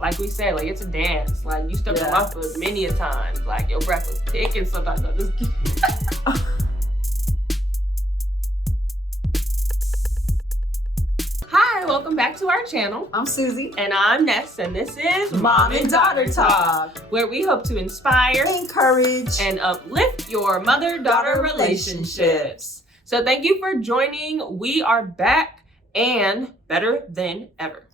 like we said, like it's a dance. Like you stepped on my foot many a times. Like your breath was picking sometimes. I just Hi, welcome back to our channel. I'm Susie. And I'm Ness, and this is Mom and Daughter Talk, where we hope to inspire, encourage, and uplift your mother-daughter relationships. So thank you for joining. We are back and better than ever.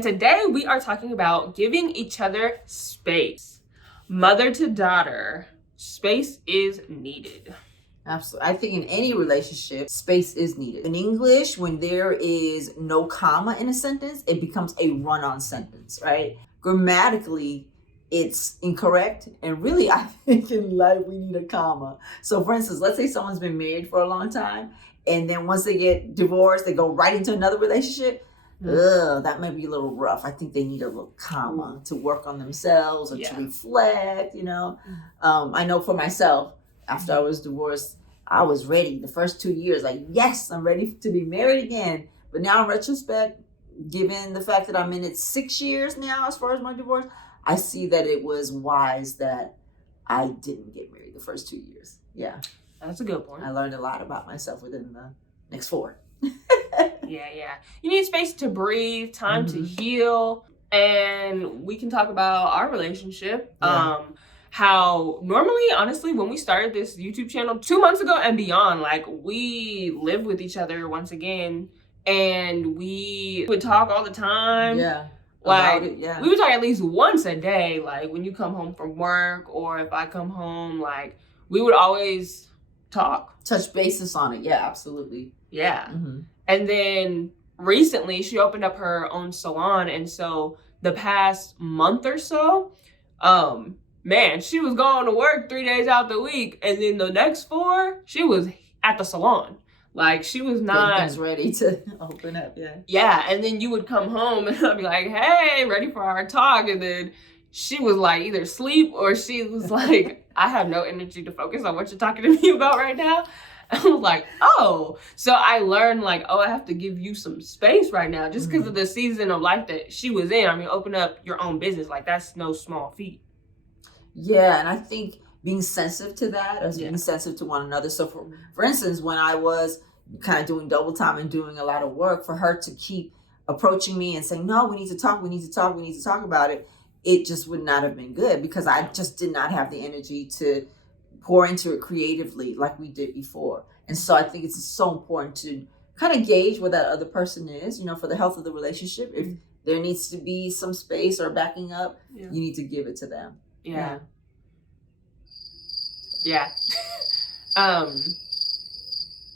Today we are talking about giving each other space. Mother to daughter, space is needed. Absolutely. I think in any relationship, space is needed. In English, when there is no comma in a sentence, it becomes a run-on sentence, right? Grammatically, it's incorrect. And really, I think in life, we need a comma. So for instance, let's say someone's been married for a long time, and then once they get divorced, they go right into another relationship. That might be a little rough. I think they need a little comma to work on themselves or to reflect, you know. I know for myself, after I was divorced, I was ready. The first 2 years, like, yes, I'm ready to be married again. But now in retrospect, given the fact that I'm in it 6 years now, as far as my divorce, I see that it was wise that I didn't get married the first 2 years. Yeah. That's a good point. I learned a lot about myself within the next 4. Yeah. You need space to breathe, time to heal. And we can talk about our relationship. How normally, honestly, when we started this YouTube channel 2 months ago and beyond, like we lived with each other once again and we would talk all the time. Yeah. Like we would talk at least once a day, like when you come home from work or if I come home, like we would always talk. Touch basis on it. Yeah, absolutely. Yeah. And then recently she opened up her own salon. And so the past month or so, man, she was going to work 3 days out the week. And then the next 4, she was at the salon. Like she was not things ready to open up. Yeah. And then you would come home and I'd be like, hey, ready for our talk. And then she was like either asleep or she was like, I have no energy to focus on what you're talking to me about right now. I was like, oh. So I learned like, oh, I have to give you some space right now just because of the season of life that she was in. I mean, open up your own business. Like that's no small feat. Yeah, and I think being sensitive to that, as being sensitive to one another. So for instance, when I was kind of doing double time and doing a lot of work, for her to keep approaching me and saying, no, we need to talk about it, it just would not have been good because I just did not have the energy to pour into it creatively like we did before. And so I think it's so important to kind of gauge where that other person is, you know, for the health of the relationship. If there needs to be some space or backing up, you need to give it to them. Yeah.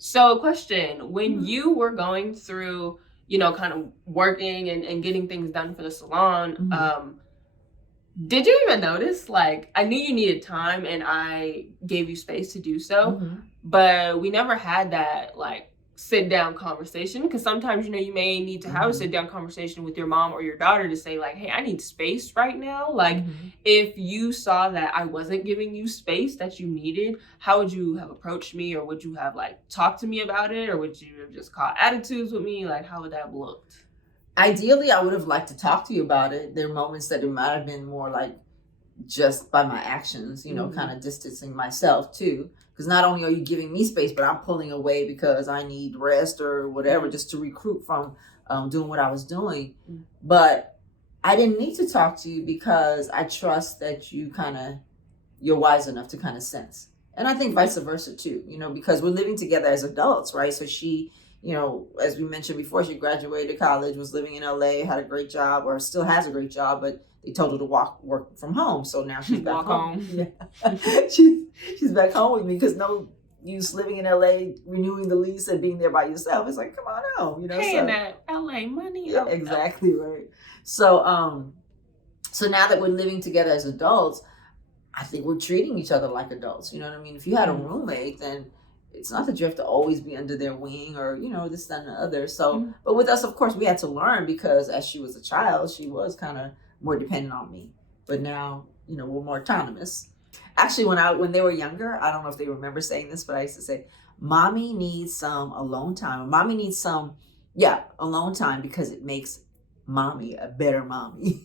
So question, when you were going through, you know, kind of working and getting things done for the salon, did you even notice, like, I knew you needed time and I gave you space to do so, but we never had that, like, sit down conversation, because sometimes, you know, you may need to have a sit down conversation with your mom or your daughter to say like, hey, I need space right now. Like if you saw that I wasn't giving you space that you needed, how would you have approached me, or would you have like talked to me about it, or would you have just caught attitudes with me? Like how would that have looked? Ideally, I would have liked to talk to you about it. There are moments that it might have been more like just by my actions, you know, kind of distancing myself too. Because not only are you giving me space, but I'm pulling away because I need rest or whatever, just to recruit from doing what I was doing. But I didn't need to talk to you because I trust that you're wise enough to kind of sense. And I think vice versa too, you know, because we're living together as adults, right? So she, you know, as we mentioned before, she graduated college, was living in LA, had a great job, or still has a great job, but they told her to work from home. So now she's back home. Yeah. she's back home with me because no use living in LA, renewing the lease and being there by yourself. It's like, come on home, you know. Paying that LA money. Yeah, exactly right. So so now that we're living together as adults, I think we're treating each other like adults. You know what I mean? If you had a roommate, then it's not that you have to always be under their wing or, you know, this, that, and the other. So, but with us, of course, we had to learn because as she was a child, she was kind of more dependent on me. But now, you know, we're more autonomous. Actually, when they were younger, I don't know if they remember saying this, but I used to say, mommy needs some alone time. Or mommy needs some, alone time because it makes mommy, a better mommy.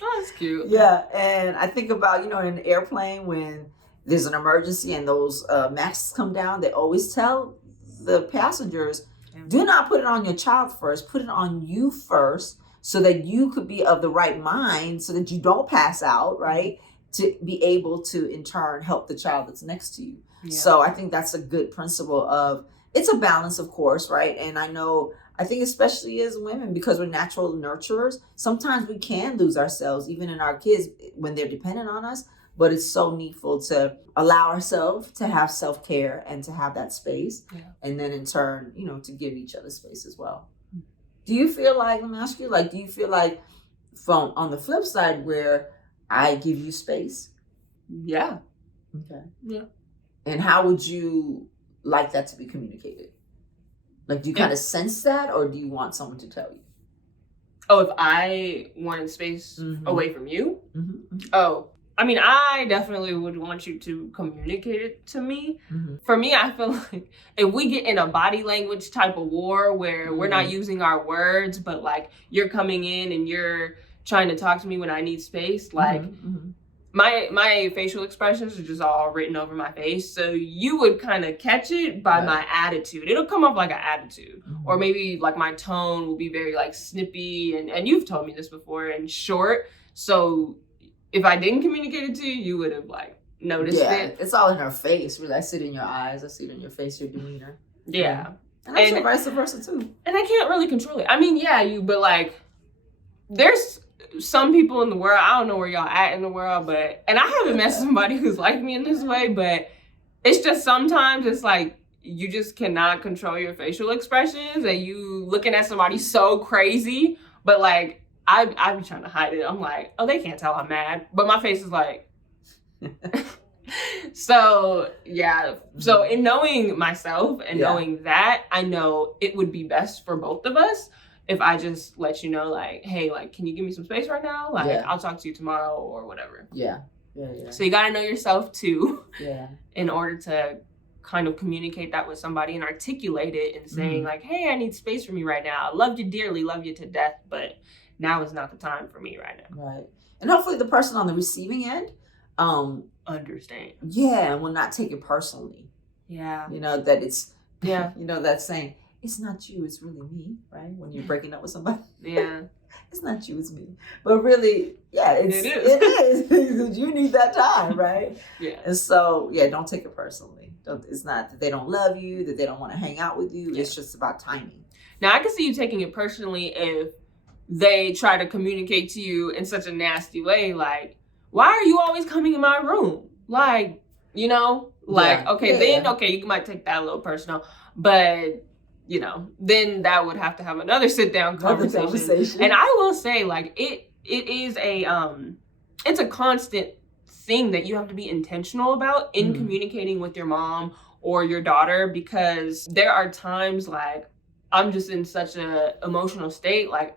Oh, that's cute. Yeah, and I think about, in an airplane when there's an emergency and those masks come down, they always tell the passengers, do not put it on your child first, put it on you first, so that you could be of the right mind, so that you don't pass out, right? To be able to, in turn, help the child that's next to you. Yeah. So I think that's a good principle of, it's a balance, of course, right? And I think especially as women, because we're natural nurturers, sometimes we can lose ourselves, even in our kids, when they're dependent on us. But it's so needful to allow ourselves to have self-care and to have that space. Yeah. And then in turn, to give each other space as well. Do you feel like, let me ask you, do you feel like from on the flip side where I give you space? Yeah. Okay. Yeah. And how would you like that to be communicated? Like, do you kind of sense that, or do you want someone to tell you? Oh, if I wanted space away from you? Mm-hmm. Oh, I mean, I definitely would want you to communicate it to me. Mm-hmm. For me, I feel like if we get in a body language type of war where we're not using our words, but like you're coming in and you're trying to talk to me when I need space, like my facial expressions are just all written over my face. So you would kind of catch it by my attitude. It'll come off like an attitude. Or maybe like my tone will be very like snippy. And you've told me this before, and short. So if I didn't communicate it to you, you would have like noticed it. It's all in our face. Really, I see it in your eyes. I see it in your face, your demeanor. Yeah. And also vice versa too. And I can't really control it. I mean, but like there's some people in the world, I don't know where y'all at in the world, and I haven't met somebody who's like me in this way, but it's just sometimes it's like you just cannot control your facial expressions, and you looking at somebody so crazy, but like I be trying to hide it. I'm like, oh, they can't tell I'm mad, but my face is like. So yeah. So in knowing myself and knowing that, I know it would be best for both of us if I just let you know, like, hey, like, can you give me some space right now? Like, I'll talk to you tomorrow or whatever. Yeah. So you got to know yourself too. Yeah. In order to kind of communicate that with somebody and articulate it and saying like, hey, I need space from you right now. I love you dearly, love you to death, but now is not the time for me right now. Right. And hopefully the person on the receiving end understand. Yeah, and will not take it personally. Yeah. That it's that saying, it's not you, it's really me, right? When you're breaking up with somebody. Yeah. It's not you, it's me. But really, it is. You need that time, right? Yeah. And so, don't take it personally. It's not that they don't love you, that they don't want to hang out with you. Yeah. It's just about timing. Now, I can see you taking it personally if they try to communicate to you in such a nasty way, like, why are you always coming in my room? Like, you might take that a little personal, but then that would have to have another sit down conversation. And I will say, like, it is it's a constant thing that you have to be intentional about in communicating with your mom or your daughter, because there are times like I'm just in such a emotional state, like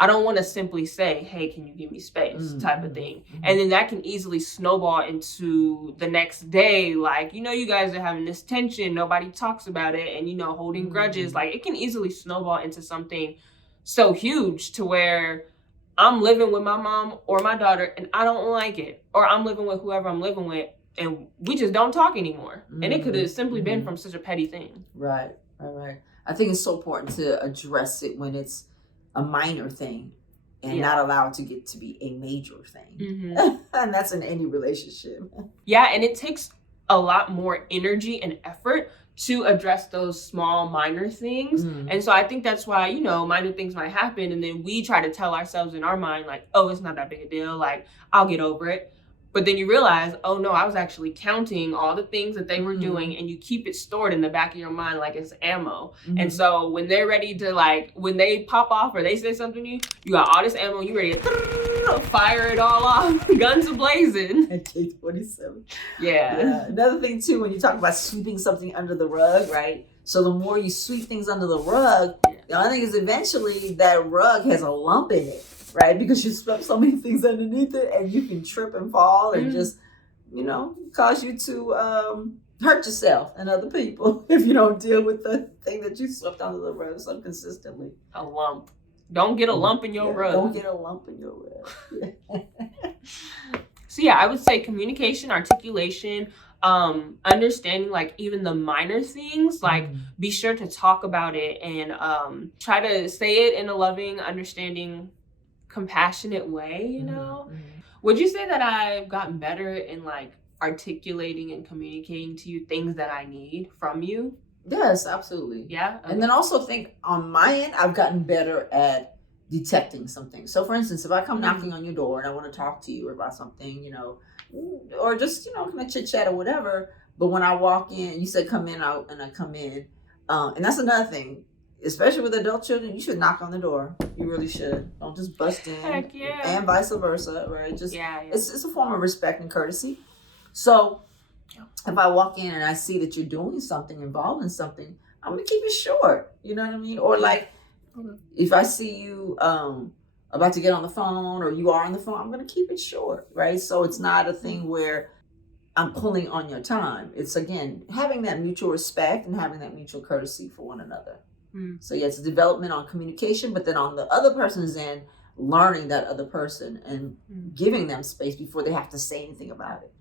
I don't want to simply say, hey, can you give me space type of thing. And then that can easily snowball into the next day. Like, you guys are having this tension. Nobody talks about it. And, holding grudges. Like, it can easily snowball into something so huge to where I'm living with my mom or my daughter and I don't like it. Or I'm living with whoever I'm living with and we just don't talk anymore. And it could have simply been from such a petty thing. Right. I think it's so important to address it when it's a minor thing and not allow it to get to be a major thing. And that's in any relationship. Yeah, and it takes a lot more energy and effort to address those small minor things. And so I think that's why, minor things might happen and then we try to tell ourselves in our mind like, oh, it's not that big a deal, like I'll get over it. But then you realize, oh no, I was actually counting all the things that they were doing, and you keep it stored in the back of your mind like it's ammo. And so when they're ready to, like, when they pop off or they say something to you, you got all this ammo, you ready to fire it all off, guns a-blazing. At K-47. Yeah. Another thing too, when you talk about sweeping something under the rug, right? So the more you sweep things under the rug, the only thing is eventually that rug has a lump in it. Right? Because you swept so many things underneath it and you can trip and fall and just, cause you to hurt yourself and other people if you don't deal with the thing that you swept under the rug so consistently. A lump. Don't get a lump in your rug. Don't get a lump in your rug. So yeah, I would say communication, articulation, understanding like even the minor things, like be sure to talk about it and try to say it in a loving, understanding, compassionate way, you know? Would you say that I've gotten better in like articulating and communicating to you things that I need from you? Yes, absolutely. Yeah. Okay. And then also think on my end, I've gotten better at detecting something. So for instance, if I come knocking on your door and I want to talk to you about something, you know, or just, you know, kind of chit chat or whatever. But when I walk in, you said come in, and I come in. And that's another thing, especially with adult children, you should knock on the door. You really should. Don't just bust in. Heck yeah. And vice versa, right? Just yeah. It's a form of respect and courtesy. So if I walk in and I see that you're doing something, involved in something, I'm gonna keep it short. You know what I mean? Or like if I see you about to get on the phone or you are on the phone, I'm gonna keep it short, right? So it's not a thing where I'm pulling on your time. It's again having that mutual respect and having that mutual courtesy for one another. So yeah, it's a development on communication, but then on the other person's end, learning that other person and giving them space before they have to say anything about it.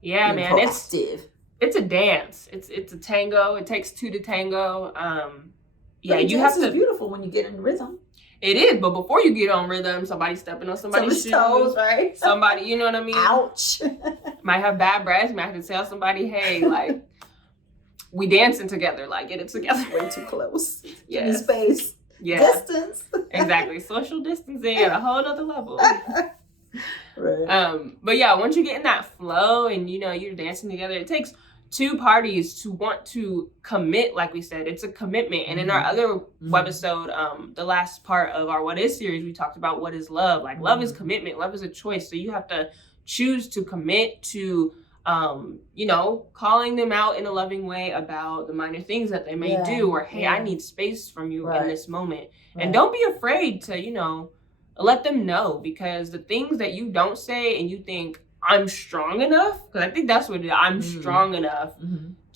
Yeah, man, proactive. It's a dance. It's a tango. It takes two to tango. Yeah, you have to. It's beautiful when you get in rhythm. It is, but before you get on rhythm, somebody's stepping on somebody's toes, right? Somebody, you know what I mean? Ouch. Might have bad breath. Might have to tell somebody, hey, like, we dancing together. Like, get it together. Way too close. Yeah. Space. Yeah. Distance. Exactly. Social distancing at a whole other level. Right. But yeah, once you get in that flow and, you know, you're dancing together, it takes two parties to want to commit. Like we said, it's a commitment. And in our other webisode, the last part of our What Is series, we talked about what is love. Like love is commitment. Love is a choice. So you have to choose to commit to, you know, calling them out in a loving way about the minor things that they may do, or, hey, I need space from you in this moment. And don't be afraid to, you know, let them know, because the things that you don't say and you think, I'm strong enough, because I think that's what it is. I'm strong enough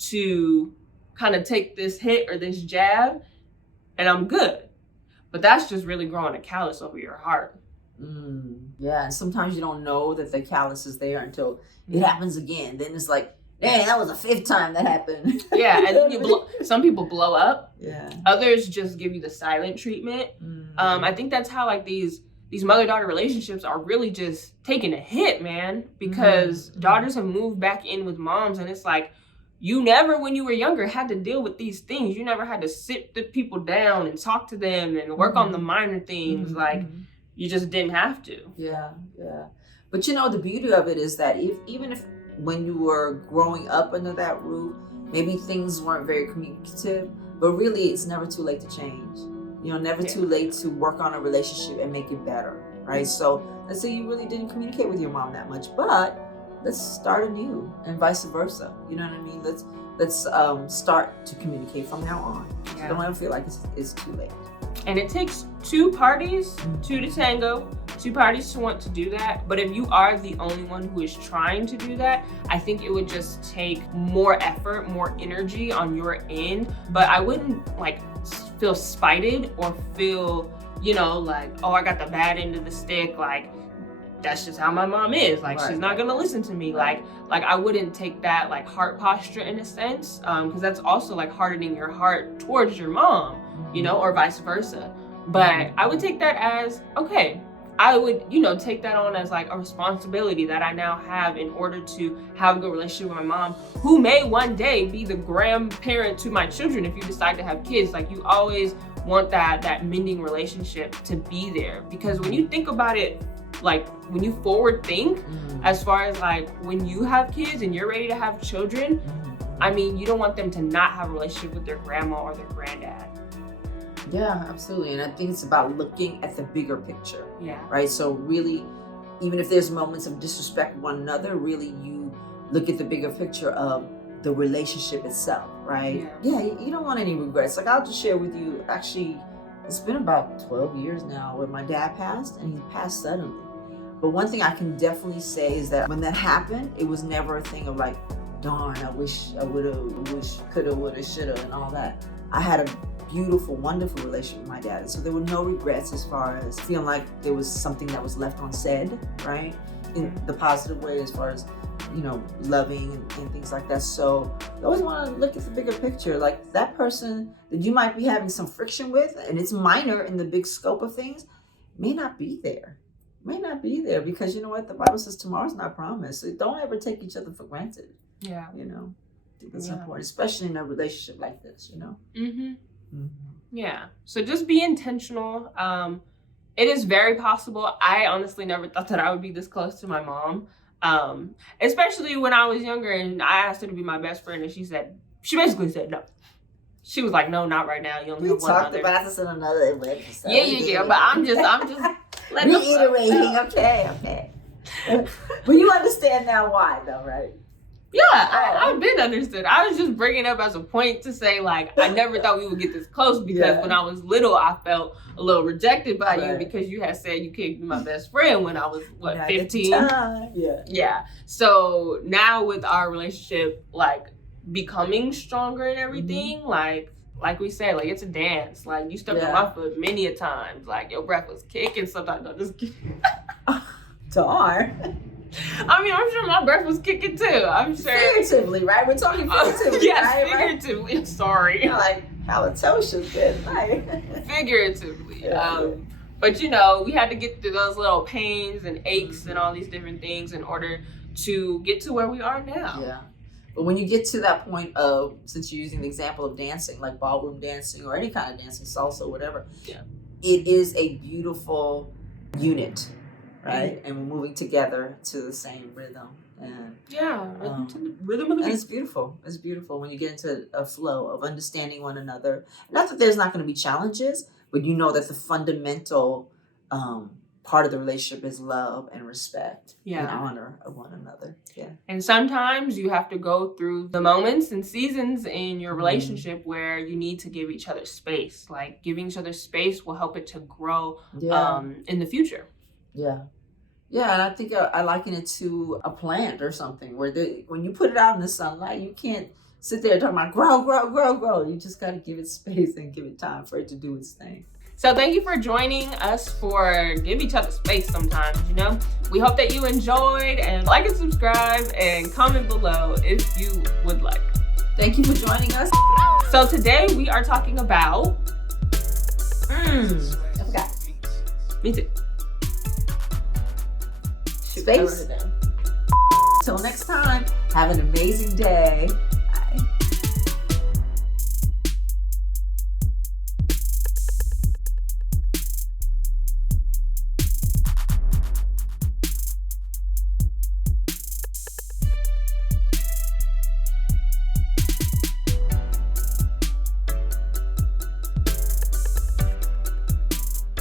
to kind of take this hit or this jab and I'm good. But that's just really growing a callus over your heart. Yeah, and sometimes you don't know that the callus is there until it happens again. Then it's like, dang, that was the 5th time that happened. Yeah, and then some people blow up. Yeah. Others just give you the silent treatment. I think that's how like these mother-daughter relationships are really just taking a hit, man, because daughters have moved back in with moms, and it's like, you never, when you were younger, had to deal with these things. You never had to sit the people down and talk to them and work on the minor things. Like, you just didn't have to. Yeah. But you know, the beauty of it is that even if when you were growing up under that roof, maybe things weren't very communicative, but really it's never too late to change. You know, never too late to work on a relationship and make it better, right? So let's say you really didn't communicate with your mom that much, but let's start anew, and vice versa. You know what I mean? Let's start to communicate from now on. Yeah. Don't ever feel like it's too late. And it takes two parties, two to tango, two parties to want to do that. But if you are the only one who is trying to do that, I think it would just take more effort, more energy on your end. But I wouldn't like feel spited or feel, you know, like, oh, I got the bad end of the stick. Like, that's just how my mom is. Like, she's not gonna listen to me. Like I wouldn't take that like heart posture in a sense, because that's also like hardening your heart towards your mom, you know, or vice versa. But I would take that as, okay, I would, you know, take that on as like a responsibility that I now have in order to have a good relationship with my mom, who may one day be the grandparent to my children if you decide to have kids. Like, you always want that mending relationship to be there, because when you think about it, like when you forward think, as far as like when you have kids and you're ready to have children, I mean, you don't want them to not have a relationship with their grandma or their granddad. Yeah, absolutely. And I think it's about looking at the bigger picture. Yeah. Right. So really, even if there's moments of disrespect with one another, really you look at the bigger picture of the relationship itself, right? Yeah, you don't want any regrets. Like, I'll just share with you, actually, it's been about 12 years now where my dad passed, and he passed suddenly. But one thing I can definitely say is that when that happened, it was never a thing of like, darn, I wish I would have, wish, coulda, woulda, shoulda, and all that. I had a beautiful, wonderful relationship with my dad. And so there were no regrets as far as feeling like there was something that was left unsaid, right? In the positive way, as far as, loving and things like that. So you always want to look at the bigger picture. Like that person that you might be having some friction with, and it's minor in the big scope of things, may not be there. Because you know what? The Bible says tomorrow's not promised. So don't ever take each other for granted. Yeah. I think that's important, especially in a relationship like this, Yeah. So just be intentional. It is very possible. I honestly never thought that I would be this close to my mom. Especially when I was younger and I asked her to be my best friend and she basically said no. She was like, no, not right now. You only have one mother. We talked about this in another episode. Yeah. But I'm just reiterating. Okay. But you understand now why, though, right? Yeah, I've been understood. I was just bringing it up as a point to say, like, I never thought we would get this close because when I was little, I felt a little rejected by you because you had said you couldn't be my best friend when I was, 15? Yeah. So now with our relationship, like, becoming stronger and everything, like we said, like, it's a dance. Like, you stepped on my foot many a times. Like, your breath was kicking sometimes. No, just kidding. Darn. I mean, I'm sure my breath was kicking too. I'm sure. Figuratively, right? We're talking figuratively. Yes, figuratively. Right? Sorry. Like halitosis, good night. Figuratively. But we had to get through those little pains and aches and all these different things in order to get to where we are now. Yeah. But when you get to that point of, since you're using the example of dancing, like ballroom dancing or any kind of dancing, salsa, whatever, it is a beautiful unit. Right, and we're moving together to the same rhythm, and rhythm of the beat. And it's beautiful. It's beautiful when you get into a flow of understanding one another. Not that there's not going to be challenges, but you know that the fundamental part of the relationship is love and respect and honor of one another. Yeah. And sometimes you have to go through the moments and seasons in your relationship where you need to give each other space. Like giving each other space will help it to grow in the future. Yeah, and I think I liken it to a plant or something where when you put it out in the sunlight, you can't sit there talking about grow. You just got to give it space and give it time for it to do its thing. So thank you for joining us for Give Each Other Space sometimes, We hope that you enjoyed, and like and subscribe and comment below if you would like. Thank you for joining us. So today we are talking about... I forgot. Me too. Space. Till next time, have an amazing day.